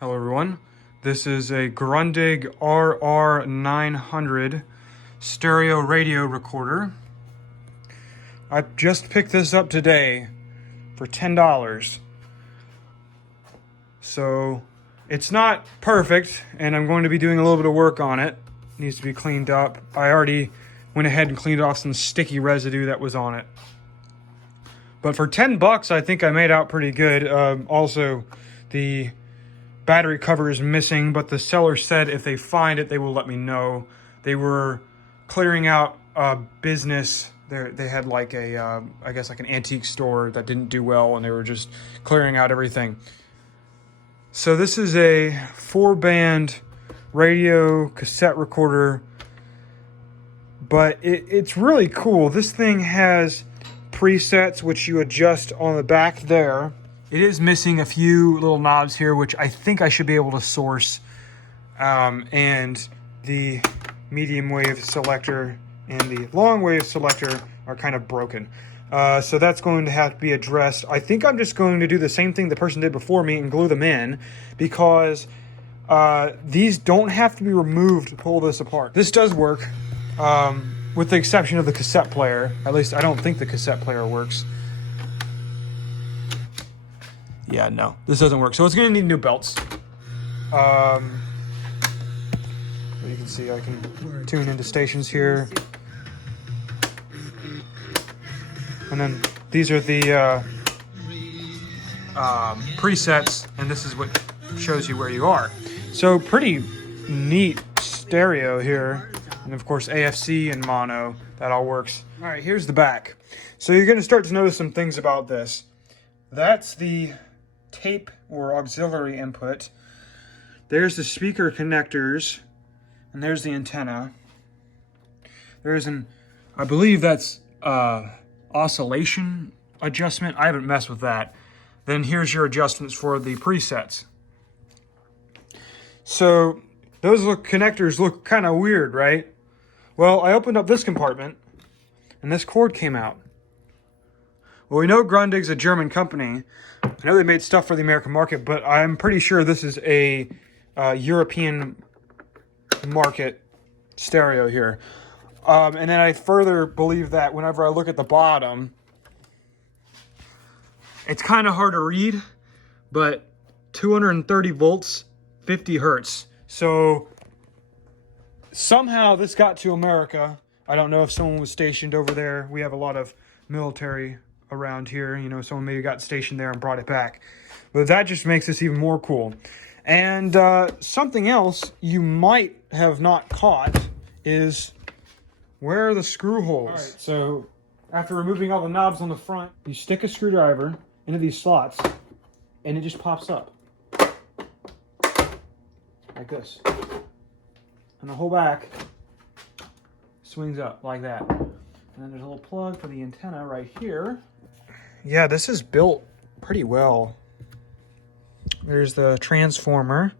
Hello everyone, this is a Grundig RR 900 stereo radio recorder. I just picked this up today for $10. So it's not perfect and I'm going to be doing a little bit of work on it. It needs to be cleaned up. I already went ahead and cleaned off some sticky residue that was on it. But for $10, I think I made out pretty good. Also, the battery cover is missing, but the seller said if they find it, they will let me know. They were clearing out a business. They had like a, I guess like an antique store that didn't do well, and they were just clearing out everything. So this is a 4-band radio cassette recorder, but it's really cool. This thing has presets which you adjust on the back there. It is missing a few little knobs here, which I think I should be able to source. And the medium wave selector and the long wave selector are kind of broken. So that's going to have to be addressed. I think I'm just going to do the same thing the person did before me and glue them in, because these don't have to be removed to pull this apart. This does work, with the exception of the cassette player. At least I don't think the cassette player works. Yeah, no, this doesn't work. So it's gonna need new belts. You can see I can tune into stations here. And then these are the presets, and this is what shows you where you are. So pretty neat stereo here. And of course AFC and mono, that all works. All right, here's the back. So you're gonna start to notice some things about this. That's the tape or auxiliary input. There's the speaker connectors, and there's the antenna. There's I believe that's oscillation adjustment. I haven't messed with that. Then here's your adjustments for the presets. So those connectors look kind of weird, right? Well, I opened up this compartment and this cord came out. Well, we know Grundig's a German company. I know they made stuff for the American market, but I'm pretty sure this is a European market stereo here. And then I further believe that whenever I look at the bottom, it's kind of hard to read, but 230 volts, 50 hertz. So somehow this got to America. I don't know if someone was stationed over there. We have a lot of military around here, you know, someone maybe got stationed there and brought it back. But that just makes this even more cool. And something else you might have not caught is, where are the screw holes? All right, so after removing all the knobs on the front, you stick a screwdriver into these slots and it just pops up like this, and the whole back swings up like that. And then there's a little plug for the antenna right here. Yeah, this is built pretty well. There's the transformer.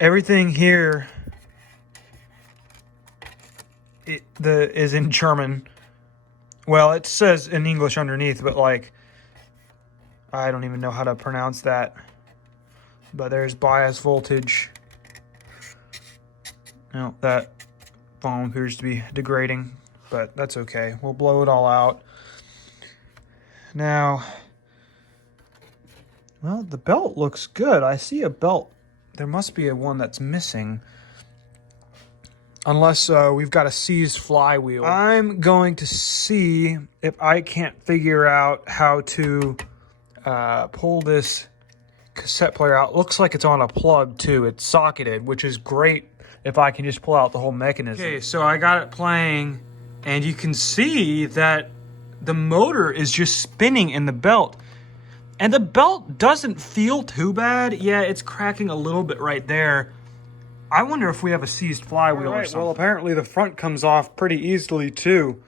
Everything here is in German. Well, it says in English underneath, but like, I don't even know how to pronounce that. But there's bias voltage. No, that foam appears to be degrading, but that's okay. We'll blow it all out. Now, well, the belt looks good. I see a belt. There must be one that's missing. Unless we've got a seized flywheel. I'm going to see if I can't figure out how to pull this cassette player out. Looks like it's on a plug too. It's socketed, which is great if I can just pull out the whole mechanism. Okay, so I got it playing, and you can see that the motor is just spinning in the belt. And the belt doesn't feel too bad. Yeah, it's cracking a little bit right there. I wonder if we have a seized flywheel or something. Well, apparently the front comes off pretty easily too.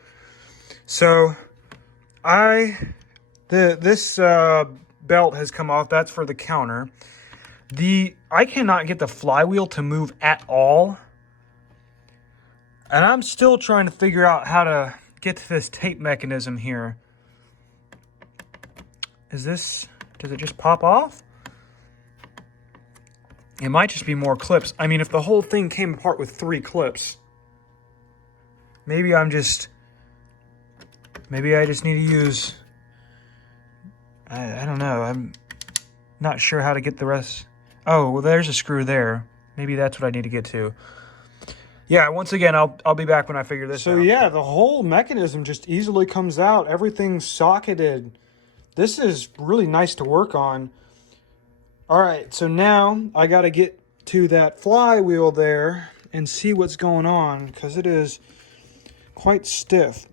So this belt has come off. That's for the counter. I cannot get the flywheel to move at all. And I'm still trying to figure out how to get to this tape mechanism here. Is this, does it just pop off? It might just be more clips. I mean, if the whole thing came apart with 3 clips, maybe I just need to use, I don't know. I'm not sure how to get the rest. Oh, well, there's a screw there. Maybe that's what I need to get to. Yeah, once again, I'll be back when I figure this out. So yeah, the whole mechanism just easily comes out. Everything's socketed. This is really nice to work on. All right, so now I got to get to that flywheel there and see what's going on, because it is quite stiff.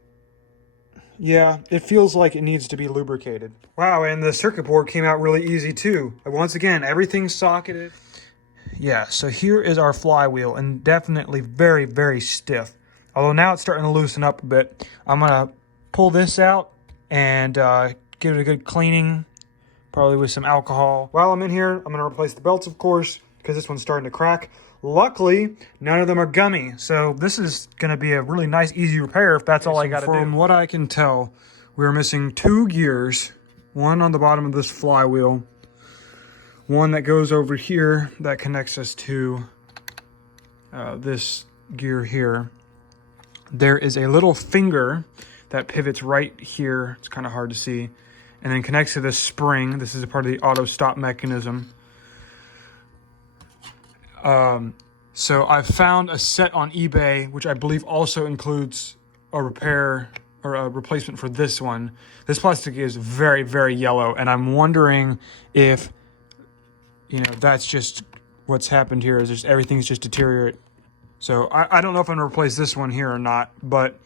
Yeah, it feels like it needs to be lubricated. Wow, and the circuit board came out really easy too. Once again, everything's socketed. Yeah, so here is our flywheel, and definitely very, very stiff. Although now it's starting to loosen up a bit. I'm going to pull this out and give it a good cleaning, probably with some alcohol. While I'm in here, I'm going to replace the belts, of course, because this one's starting to crack. Luckily, none of them are gummy, so this is going to be a really nice, easy repair if that's all I got to do. From what I can tell, we're missing 2 gears, one on the bottom of this flywheel, one that goes over here that connects us to this gear here. There is a little finger that pivots right here. It's kind of hard to see. And then connects to this spring. This is a part of the auto stop mechanism. So I've found a set on eBay, which I believe also includes a repair or a replacement for this one. This plastic is very, very yellow, and I'm wondering if, you know, that's just what's happened here, is just everything's just deteriorated. So I don't know if I'm gonna replace this one here or not, but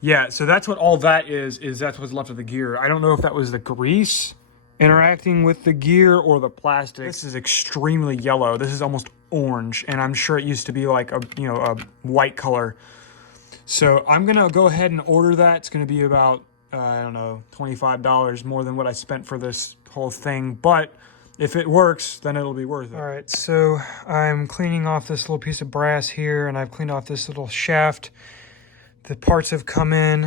yeah, so that's what all that is that's what's left of the gear. I don't know if that was the grease interacting with the gear or the plastic. This is extremely yellow. This is almost orange, and I'm sure it used to be like a, you know, a white color. So I'm gonna go ahead and order that. It's gonna be about, I don't know, $25 more than what I spent for this whole thing, but if it works, then it'll be worth it. All right, so I'm cleaning off this little piece of brass here, and I've cleaned off this little shaft. The parts have come in.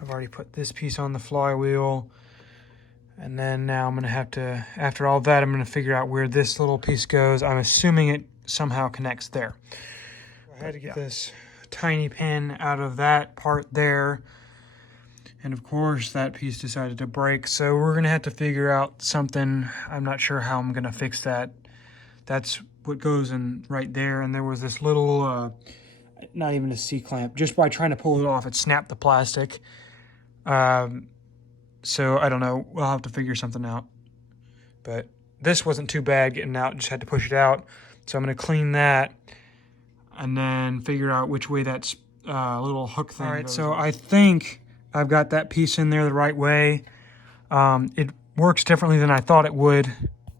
I've already put this piece on the flywheel. And then now I'm gonna have to, after all that, I'm gonna figure out where this little piece goes. I'm assuming it somehow connects there. I had to get this tiny pin out of that part there. And of course, that piece decided to break. So we're gonna have to figure out something. I'm not sure how I'm gonna fix that. That's what goes in right there. And there was this little, not even a C-clamp. Just by trying to pull it off, it snapped the plastic. So I don't know. We'll have to figure something out. But this wasn't too bad getting out. Just had to push it out. So I'm gonna clean that and then figure out which way that little hook thing goes. All right, so I think I've got that piece in there the right way. It works differently than I thought it would.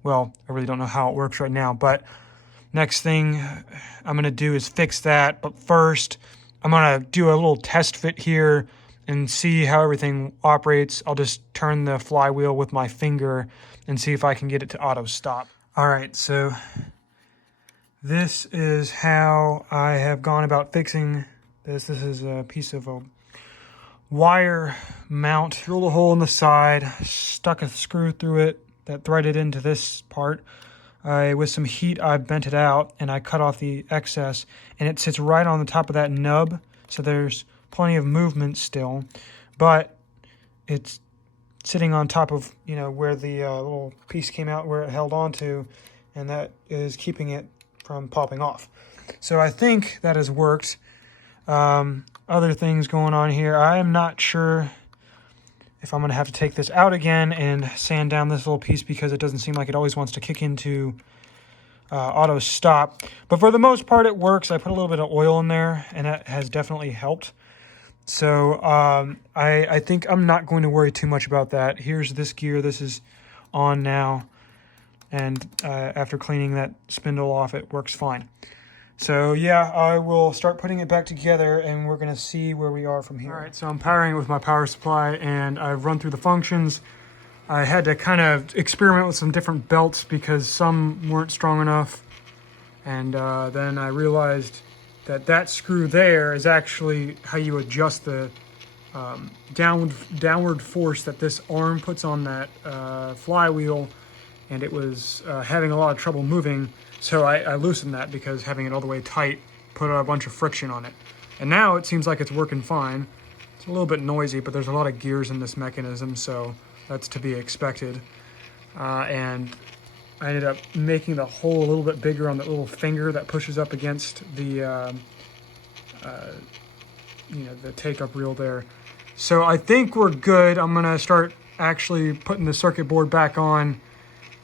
Well, I really don't know how it works right now, but next thing I'm gonna do is fix that. But first, I'm gonna do a little test fit here and see how everything operates. I'll just turn the flywheel with my finger and see if I can get it to auto stop. All right, so this is how I have gone about fixing this. This is a piece of a wire mount. Drilled a hole in the side, stuck a screw through it that threaded into this part. With some heat, I bent it out and I cut off the excess, and it sits right on the top of that nub. So there's plenty of movement still, but it's sitting on top of, you know, where the little piece came out, where it held on to, and that is keeping it from popping off. So I think that has worked. Other things going on here. I am not sure if I'm going to have to take this out again and sand down this little piece, because it doesn't seem like it always wants to kick into auto stop. But for the most part, it works. I put a little bit of oil in there, and that has definitely helped. So I think I'm not going to worry too much about that. Here's this gear. This is on now. And after cleaning that spindle off, it works fine. So yeah, I will start putting it back together, and we're gonna see where we are from here. All right, so I'm powering it with my power supply, and I've run through the functions. I had to kind of experiment with some different belts because some weren't strong enough. And then I realized that that screw there is actually how you adjust the downward force that this arm puts on that flywheel, and it was having a lot of trouble moving. So I loosened that because having it all the way tight put a bunch of friction on it. And now it seems like it's working fine. It's a little bit noisy, but there's a lot of gears in this mechanism, so that's to be expected. And I ended up making the hole a little bit bigger on that little finger that pushes up against the the take-up reel there. So I think we're good. I'm gonna start actually putting the circuit board back on,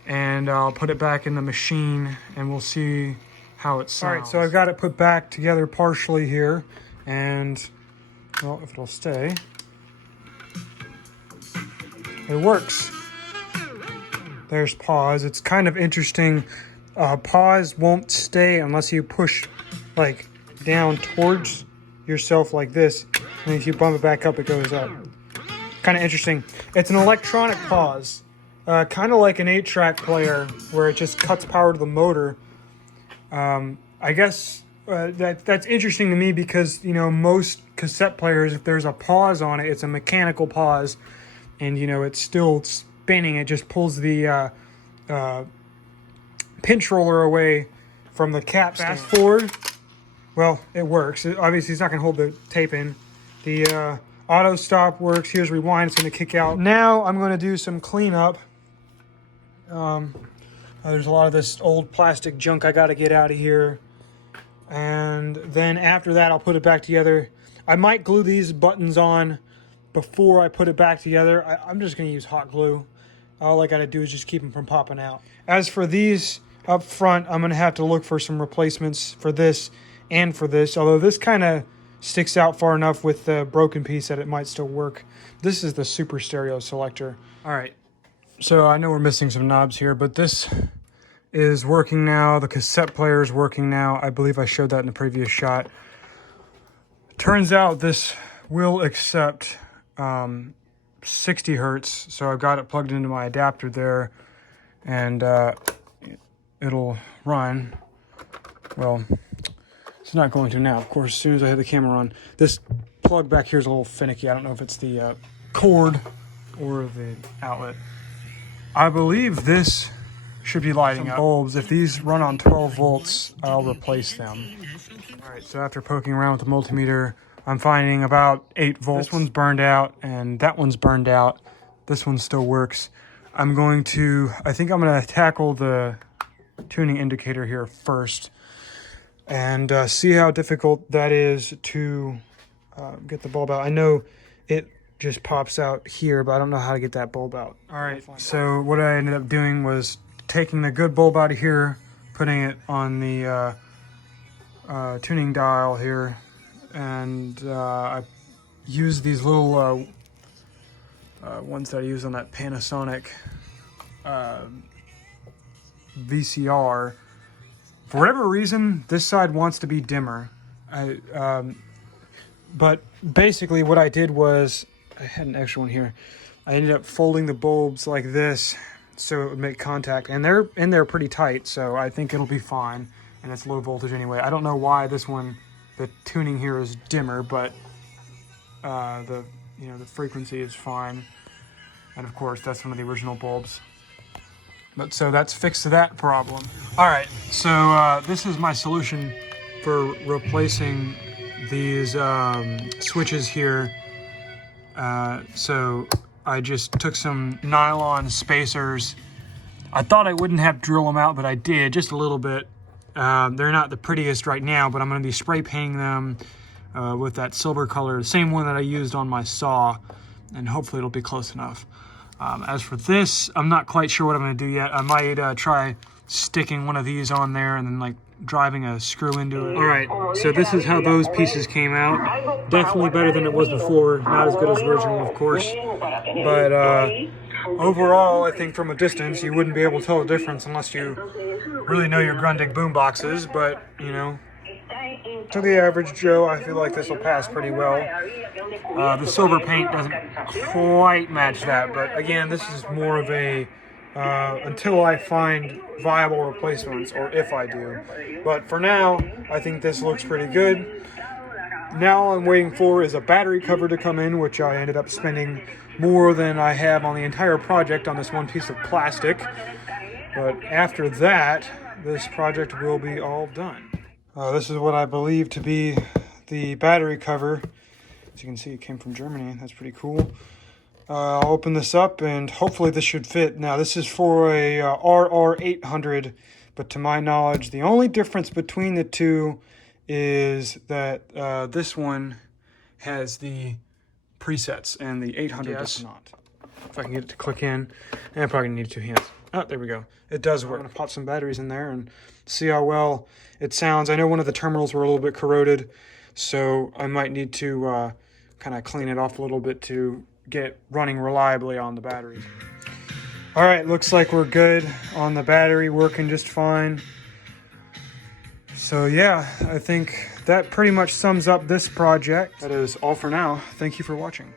and I'll put it back in the machine, and we'll see how it sounds. All right, so I've got it put back together partially here, and well, if it'll stay, it works. There's pause. It's kind of interesting. Pause won't stay unless you push like down towards yourself like this, and if you bump it back up, it goes up. Kind of interesting. It's an electronic pause, kind of like an 8-track player where it just cuts power to the motor. I guess that's interesting to me because, you know, most cassette players, if there's a pause on it, it's a mechanical pause, and, you know, it's still spinning. It just pulls the pinch roller away from the cap. Fast forward. Well, it works. Obviously, it's not going to hold the tape in. The auto stop works. Here's rewind. It's going to kick out. Now I'm going to do some cleanup. There's a lot of this old plastic junk I got to get out of here. And then after that, I'll put it back together. I might glue these buttons on before I put it back together. I'm just going to use hot glue. All I got to do is just keep them from popping out. As for these up front, I'm going to have to look for some replacements for this and for this, although this kind of sticks out far enough with the broken piece that it might still work. This is the super stereo selector. All right, so I know we're missing some knobs here, but this is working now. The cassette player is working now. I believe I showed that in the previous shot. Turns out this will accept 60 hertz, so I've got it plugged into my adapter there, and it'll run. Well, it's not going to now, of course. As soon as I have the camera on, this plug back here is a little finicky. I don't know if it's the cord or the outlet. I believe this should be lighting up. Bulbs, if these run on 12 volts, I'll replace them. All right, so after poking around with the multimeter, I'm finding about 8 volts. This one's burned out, and that one's burned out. This one still works. I think I'm gonna tackle the tuning indicator here first, and see how difficult that is to get the bulb out. I know it just pops out here, but I don't know how to get that bulb out. All right, so what I ended up doing was taking the good bulb out of here, putting it on the tuning dial here, and I used these little ones that I use on that Panasonic VCR. For whatever reason, this side wants to be dimmer. But basically what I did was, I had an extra one here. I ended up folding the bulbs like this so it would make contact. And they're in there pretty tight, so I think it'll be fine. And it's low voltage anyway. I don't know why this one, the tuning here is dimmer, but the frequency is fine. And of course, that's one of the original bulbs. But so that's fixed that problem. All right, so this is my solution for replacing these switches here. So I just took some nylon spacers. I thought I wouldn't have to drill them out, but I did, just a little bit. They're not the prettiest right now, but I'm gonna be spray painting them with that silver color, the same one that I used on my saw, and hopefully it'll be close enough. As for this, I'm not quite sure what I'm going to do yet. I might try sticking one of these on there and then like driving a screw into it. All right, so this is how those pieces came out. Definitely better than it was before. Not as good as original, of course. But overall, I think from a distance, you wouldn't be able to tell the difference unless you really know your Grundig boomboxes. But, you know, to the average Joe, I feel like this will pass pretty well. The silver paint doesn't quite match that, but again, this is more of a until I find viable replacements, or if I do. But for now, I think this looks pretty good. Now all I'm waiting for is a battery cover to come in, which I ended up spending more than I have on the entire project on this one piece of plastic. But after that, this project will be all done. This is what I believe to be the battery cover. As you can see, it came from Germany. That's pretty cool. I'll open this up and hopefully this should fit. Now this is for a RR800, but to my knowledge, the only difference between the two is that this one has the presets and the 800 does not. If I can get it to click in, and I'm probably gonna need 2 hands. Oh, there we go. It does work. I'm gonna pop some batteries in there and see how well it sounds. I know one of the terminals were a little bit corroded, so I might need to kind of clean it off a little bit to get running reliably on the batteries. All right, looks like we're good on the battery, working just fine. So yeah, I think that pretty much sums up this project. That is all for now. Thank you for watching.